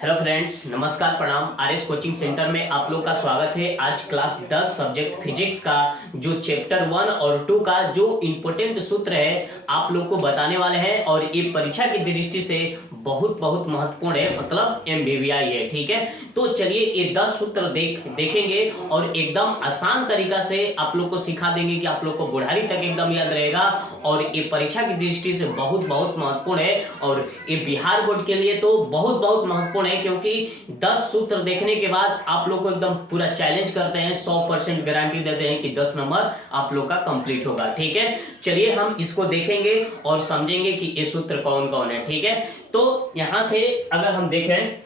Hello friends, नमस्कार, प्रणाम। RS coaching centre में आप लोग का स्वागत है। आज क्लास 10 सब्जेक्ट फिजिक्स का जो चैप्टर 1 और 2 का जो इम्पोर्टेंट सूत्र है आप लोग को बताने वाले हैं और ये परीक्षा की दृष्टि से बहुत बहुत महत्वपूर्ण है, मतलब एमबीबीआई है। ठीक है, तो चलिए ये 10 सूत्र देखेंगे और एकदम आसान तरीका से आप लोग को सिखा देंगे कि आप लोग को बुढ़ारी तक एकदम याद रहेगा और ये परीक्षा की दृष्टि से बहुत बहुत महत्वपूर्ण है और ये बिहार बोर्ड के लिए तो बहुत बहुत महत्वपूर्ण है, क्योंकि 10 सूत्र देखने के बाद आप लोग को एकदम पूरा चैलेंज करते हैं, 100% गारंटी देते हैं कि 10 नंबर आप लोग का कंप्लीट होगा। ठीक है, चलिए हम इसको देखेंगे और समझेंगे कि ये सूत्र कौन कौन है। ठीक है, तो यहां से अगर हम देखें,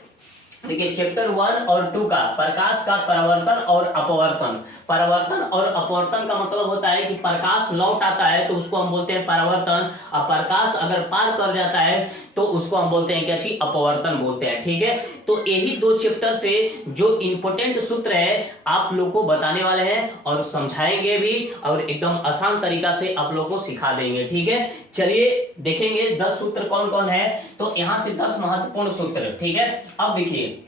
देखिए चैप्टर 1 और 2 का प्रकाश का परावर्तन और अपवर्तन। परावर्तन और अपवर्तन का मतलब होता है कि प्रकाश लौट आता है तो उसको हम बोलते हैं परावर्तन, और प्रकाश अगर पार कर जाता है तो उसको हम बोलते हैं क्या चीज, अपवर्तन बोलते हैं। ठीक है, तो यही दो चैप्टर से जो इंपॉर्टेंट सूत्र है आप लोग को बताने वाले हैं और समझाएंगे भी और एकदम आसान तरीका से आप लोग को सिखा देंगे। ठीक है, चलिए देखेंगे 10 सूत्र कौन कौन है। तो यहां से 10 महत्वपूर्ण सूत्र। ठीक है, अब देखिए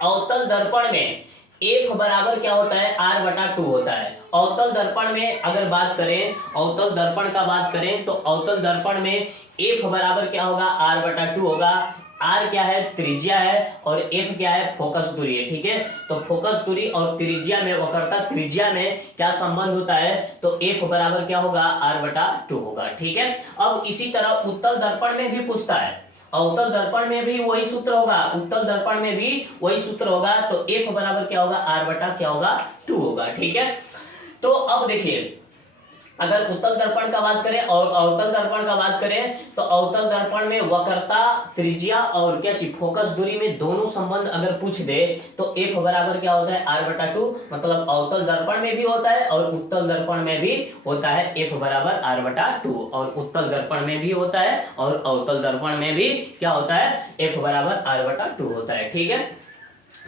अवतल दर्पण में F बराबर क्या होता है, R/2 होता है। अवतल दर्पण में अगर बात करें, अवतल दर्पण का बात करें तो अवतल दर्पण में F बराबर क्या होगा, R/2 होगा। R क्या है, त्रिज्या है, और F क्या है, फोकस दूरी है। ठीक है, तो फोकस दूरी और त्रिज्या में, वक्रता त्रिज्या में क्या संबंध होता है, तो F बराबर क्या होगा, R/2 होगा। ठीक है, अब इसी तरह उत्तल दर्पण में भी पूछता है, अवतल दर्पण में भी वही सूत्र होगा, उत्तल दर्पण में भी वही सूत्र होगा। तो F बराबर क्या होगा, R/2 होगा। ठीक है, तो अब देखिए अगर उत्तल दर्पण का बात करें और अवतल दर्पण का बात करें तो अवतल दर्पण में वक्रता त्रिज्या और क्या चीज, फोकस दूरी में दोनों संबंध अगर पूछ दे तो F बराबर क्या होता है, R/2। मतलब अवतल दर्पण में भी होता है और उत्तल दर्पण में भी होता है F बराबर R/2, और उत्तल दर्पण में भी होता है और अवतल दर्पण में भी क्या होता है, F बराबर R/2 होता है। ठीक है,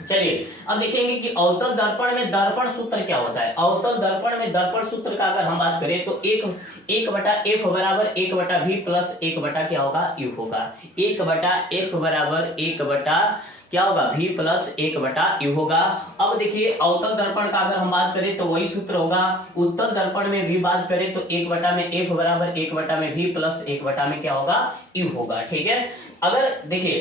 चलिए अब देखेंगे कि अवतल दर्पण में दर्पण सूत्र क्या होता है। अवतल दर्पण में दर्पण सूत्र का अगर हम बात करें तो एक बटा F बराबर 1/V प्लस 1/, क्या होगा, U होगा। 1/F बराबर 1/, क्या होगा, V प्लस 1/U होगा। अब देखिए अवतल दर्पण का अगर हम बात करें तो वही सूत्र होगा। उत्तल दर्पण में भी बात करें तो 1/, में F बराबर 1/, में V प्लस 1/, में क्या होगा, U होगा। ठीक है, अगर देखिए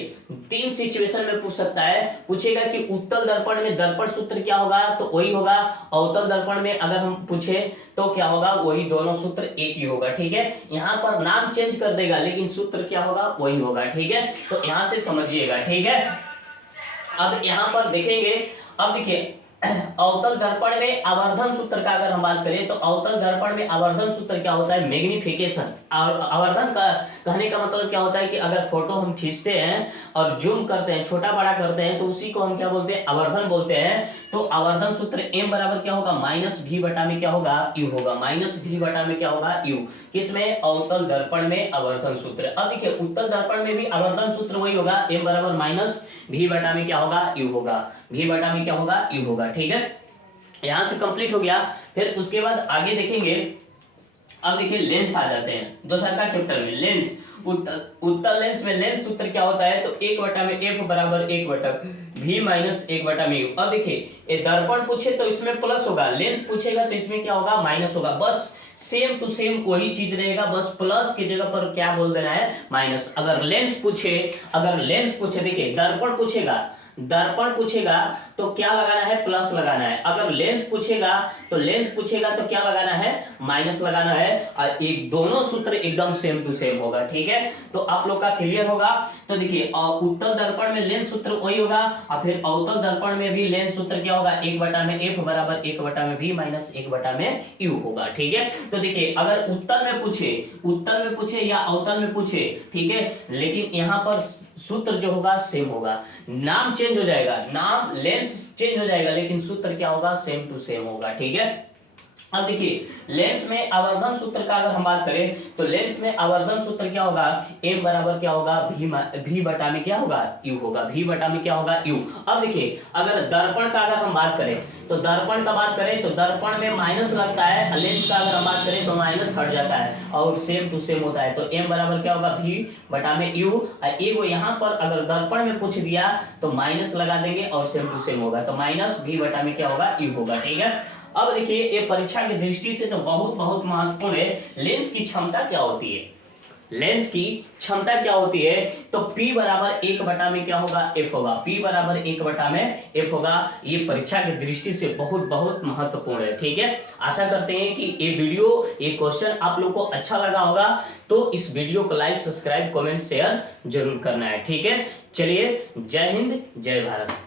3 सिचुएशन में पूछ सकता है, पूछेगा कि उत्तल दर्पण में दर्पण सूत्र क्या होगा, तो वही होगा। अवतल दर्पण में अगर हम पूछे तो क्या होगा, वही दोनों सूत्र एक ही होगा। ठीक है, यहाँ पर नाम चेंज कर देगा लेकिन सूत्र क्या होगा, वही होगा। ठीक है, तो यहाँ से समझिएगा। ठीक है, अब यहाँ पर देखेंगे, अब देखिए अवतल दर्पण में आवर्धन सूत्र का अगर हम बात करें तो अवतल दर्पण में आवर्धन सूत्र क्या होता है, मैग्निफिकेशन। और आवर्धन का कहने का मतलब क्या होता है कि अगर फोटो हम खींचते हैं और जूम करते हैं, छोटा बड़ा करते हैं, तो उसी को हम क्या बोलते हैं, आवर्धन बोलते हैं। तो आवर्धन सूत्र m बराबर क्या होगा, -V/, में क्या होगा, U होगा। -V/, में क्या होगा, U। किसमें, अवतल दर्पण में आवर्धन सूत्र। अब देखिए उत्तल दर्पण में भी आवर्धन सूत्र वही होगा, m बराबर -V/, में क्या होगा, U होगा। V/, में क्या होगा, U होगा। ठीक है, यहां से कंप्लीट हो गया। फिर उसके बाद आगे देखेंगे, अब देखिए लेंस आ जाते हैं दूसरा का चैप्टर में। लेंस, उत्तल लेंस में लेंस सूत्र क्या होता है, तो 1/, में F बराबर 1/V माइनस 1/, में U। अब देखिए ये दर्पण पूछे तो इसमें प्लस होगा, लेंस पूछेगा तो इसमें क्या होगा, माइनस होगा। बस सेम टू सेम वही चीज रहेगा, बस प्लस की जगह पर क्या बोल देना है, माइनस। अगर लेंस पूछे देखिए दर्पण पूछेगा तो क्या लगाना है, प्लस लगाना है। अगर लेंस पूछेगा तो क्या लगाना है, माइनस लगाना है। और एक दोनों सूत्र एकदम सेम टू सेम होगा। ठीक है, तो आप लोग का क्लियर होगा। तो देखिए उत्तल दर्पण में लेंस सूत्र वही होगा और फिर अवतल दर्पण में भी लेंस सूत्र क्या होगा, 1/, में F बराबर 1/, में V माइनस 1/, में U होगा। ठीक है, तो देखिए अगर उत्तल में पूछे या अवतल में पूछे, ठीक है, लेकिन यहाँ पर सूत्र जो होगा सेम होगा। नाम चेंज हो जाएगा, नाम लेंस चेंज हो जाएगा लेकिन सूत्र क्या होगा, सेम टू सेम होगा। ठीक है, अब देखिए लेंस में आवर्धन सूत्र का अगर हम बात करें तो लेंस में आवर्धन सूत्र क्या होगा, m बराबर क्या होगा, v बटा में क्या होगा, u होगा, v बटा में क्या होगा, u। अब देखिए अगर दर्पण का अगर हम बात करें तो दर्पण का बात करें तो दर्पण में माइनस लगता है, लेंस का अगर हम बात करें तो माइनस हट जाता है और सेम टू सेम होता है। तो m बराबर क्या होगा, v बटा में u। ए को यहाँ पर अगर दर्पण में पूछ दिया तो माइनस लगा देंगे और सेम टू सेम होगा, तो माइनस v बटा में क्या होगा, u होगा। ठीक है, अब देखिए ये परीक्षा की दृष्टि से तो बहुत बहुत महत्वपूर्ण है, लेंस की क्षमता क्या होती है, लेंस की क्षमता क्या होती है, तो P बराबर 1 बटा में क्या होगा, F होगा, P बराबर 1 बटा में F होगा। ये परीक्षा की दृष्टि से बहुत बहुत महत्वपूर्ण है। ठीक है, आशा करते हैं कि ये वीडियो, ये क्वेश्चन आप लोग को अच्छा लगा होगा, तो इस वीडियो को लाइक, सब्सक्राइब, कमेंट, शेयर जरूर करना है। ठीक है, चलिए, जय हिंद, जय भारत।